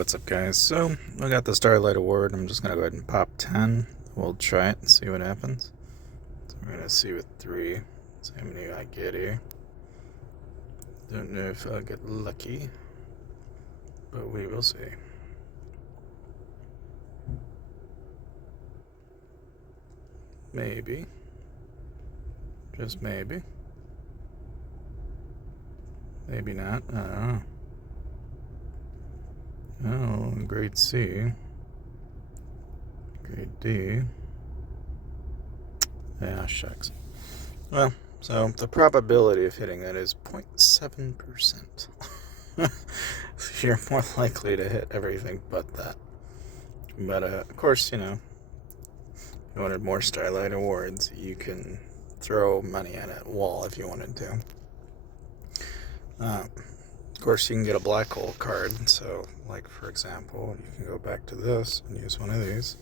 What's up, guys? So, I got the Starlight Award. I'm just going to go ahead and pop 10. We'll try it and see what happens. So, we're going to see with 3. See how many I get here. Don't know if I'll get lucky, but we will see. Maybe. Just maybe. Maybe not. I don't know. Oh, grade C. Grade D. Yeah, shucks. Well, so the probability of hitting that is 0.7%. So you're more likely to hit everything but that. But, of course, if you wanted more Starlight Awards, you can throw money at a wall if you wanted to. Of course, you can get a black hole card. So, like, for example, you can go back to this and use one of these.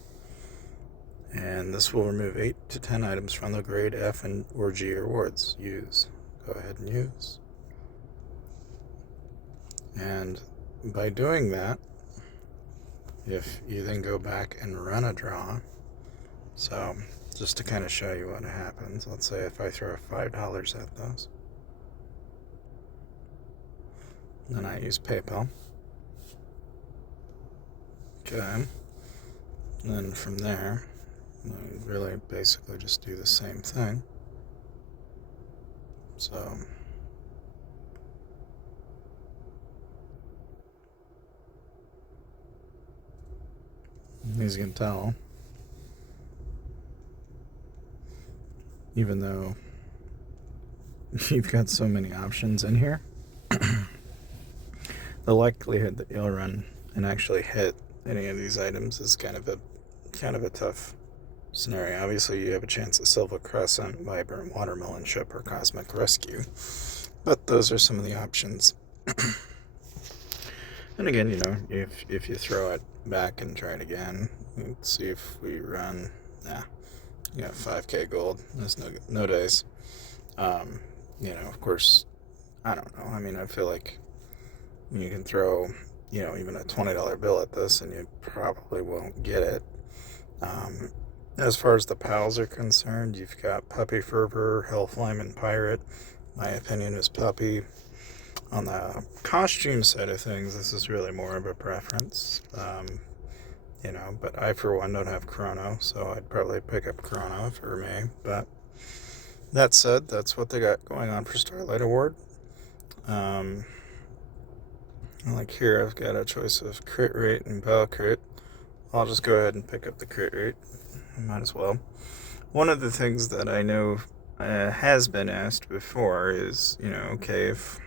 And this will remove 8 to 10 items from the grade F and or G awards. Use. Go ahead and use. And by doing that, if you then go back and run a draw, so just to kind of show you what happens, let's say if I throw $5 at this, then I use PayPal. Okay. And then from there, I really basically just do the same thing. So as you can tell, even though you've got so many options in here, the likelihood that you'll run and actually hit any of these items is kind of a tough scenario. Obviously, you have a chance at Silver Crescent, Vibrant Watermelon Ship, or Cosmic Rescue, but those are some of the options. And again, if you throw it back and try it again, let's see if we run. You got 5k gold. There's no dice. Of course, I don't know. I mean, I feel like you can throw, even a $20 bill at this, and you probably won't get it. As far as the pals are concerned, you've got Puppy Fervor, Hellflame, and Pirate. My opinion is Puppy. On the costume side of things, this is really more of a preference. But I, for one, don't have Chrono, so I'd probably pick up Chrono for me. But that said, that's what they got going on for Starlight Award. Like here, I've got a choice of crit rate and pal crit. I'll just go ahead and pick up the crit rate. I might as well. One of the things that I know has been asked before is, okay, if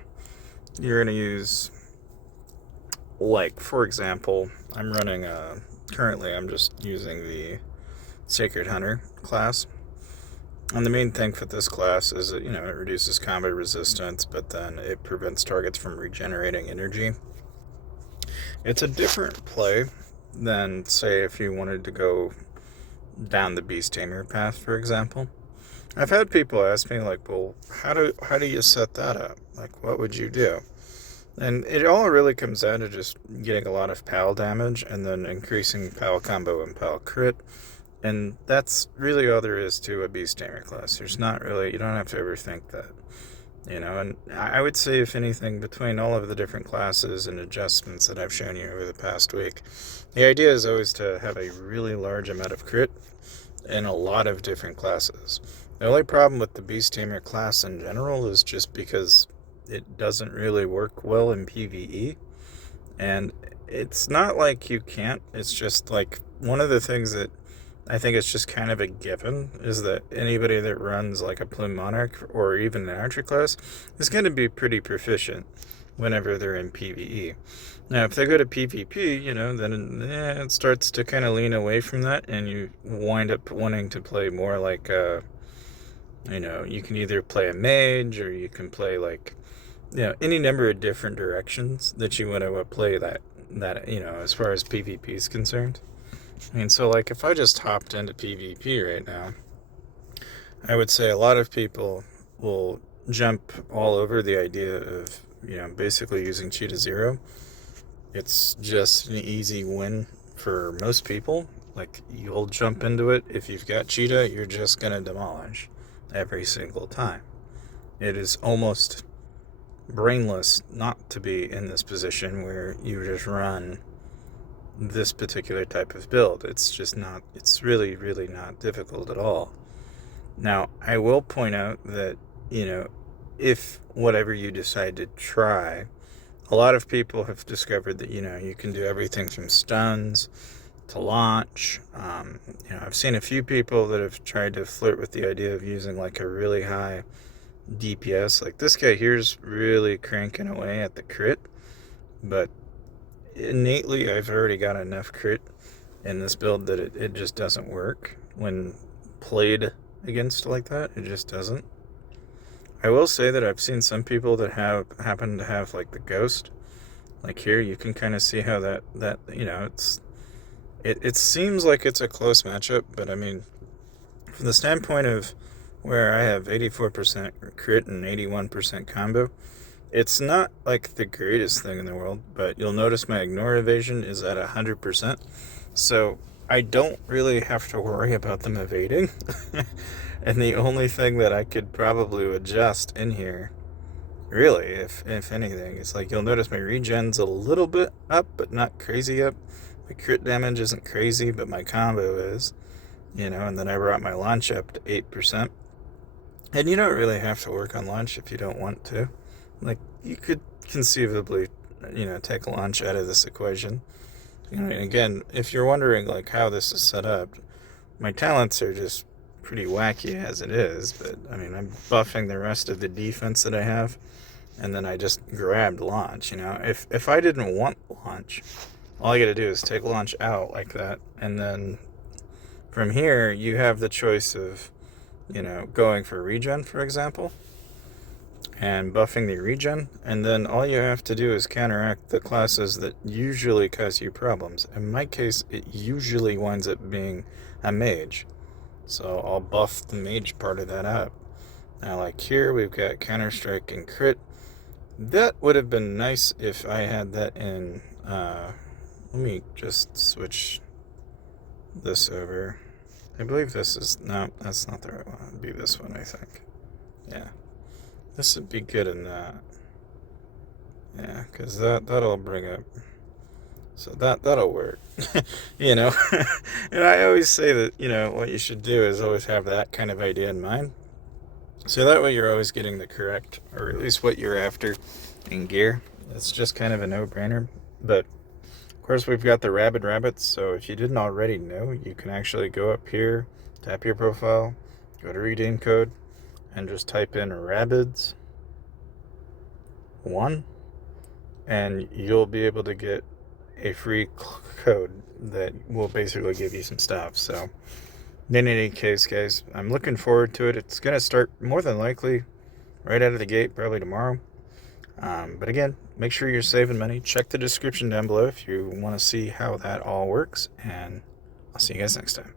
you're going to use, like, for example, currently I'm just using the Sacred Hunter class. And the main thing for this class is that, it reduces combat resistance, but then it prevents targets from regenerating energy. It's a different play than, say, if you wanted to go down the Beast Tamer path, for example. I've had people ask me, like, well, how do you set that up? Like, what would you do? And it all really comes down to just getting a lot of PAL damage and then increasing PAL combo and PAL crit. And that's really all there is to a Beast Tamer class. There's not really, you don't have to overthink that. And I would say, if anything, between all of the different classes and adjustments that I've shown you over the past week, the idea is always to have a really large amount of crit in a lot of different classes. The only problem with the Beast Tamer class in general is just because it doesn't really work well in PvE. And it's not like you can't, it's just like one of the things that I think it's just kind of a given is that anybody that runs like a Plume Monarch or even an Archer class is going to be pretty proficient whenever they're in PvE. Now, if they go to PvP, then it starts to kind of lean away from that, and you wind up wanting to play more like, you can either play a mage, or you can play like, any number of different directions that you want to play that, as far as PvP is concerned. I mean, so like if I just hopped into PvP right now, I would say a lot of people will jump all over the idea of, basically using Cheetah Zero. It's just an easy win for most people. Like, you'll jump into it. If you've got cheetah, you're just going to demolish every single time. It is almost brainless not to be in this position where you just run this particular type of build. It's just not, it's really, really not difficult at all. Now, I will point out that, if whatever you decide to try, a lot of people have discovered that, you can do everything from stuns to launch. I've seen a few people that have tried to flirt with the idea of using like a really high DPS. Like this guy here's really cranking away at the crit, but innately I've already got enough crit in this build that it just doesn't work when played against like that. It just doesn't. I will say that I've seen some people that happen to have like the ghost. Like here, you can kind of see how that it seems like it's a close matchup, but I mean, from the standpoint of where I have 84% crit and 81% combo, it's not like the greatest thing in the world, but you'll notice my ignore evasion is at 100%. So I don't really have to worry about them evading. And the only thing that I could probably adjust in here, really, if anything, is like you'll notice my regen's a little bit up, but not crazy up. My crit damage isn't crazy, but my combo is, and then I brought my launch up to 8%. And you don't really have to work on launch if you don't want to. Like, you could conceivably, take launch out of this equation. And again, if you're wondering, like, how this is set up, my talents are just pretty wacky as it is, but, I mean, I'm buffing the rest of the defense that I have, and then I just grabbed launch, If I didn't want launch, all I gotta do is take launch out like that, and then from here, you have the choice of, going for regen, for example, and buffing the regen, and then all you have to do is counteract the classes that usually cause you problems. In my case, it usually winds up being a mage, so I'll buff the mage part of that up. Now, like here, we've got counter-strike and crit. That would have been nice if I had that in, let me just switch this over. I believe this is, no, that's not the right one. It'd be this one, I think. Yeah. This would be good in that. Yeah, because that'll bring up, so that'll work. And I always say that, what you should do is always have that kind of idea in mind. So that way you're always getting the correct, or at least what you're after in gear. It's just kind of a no-brainer. But of course, we've got the rabid rabbits, so if you didn't already know, you can actually go up here, tap your profile, go to redeem code, and just type in rabbits 1, and you'll be able to get a free code that will basically give you some stuff. So in any case, guys, I'm looking forward to it. It's going to start more than likely right out of the gate, probably tomorrow. But again, make sure you're saving money. Check the description down below if you want to see how that all works, and I'll see you guys next time.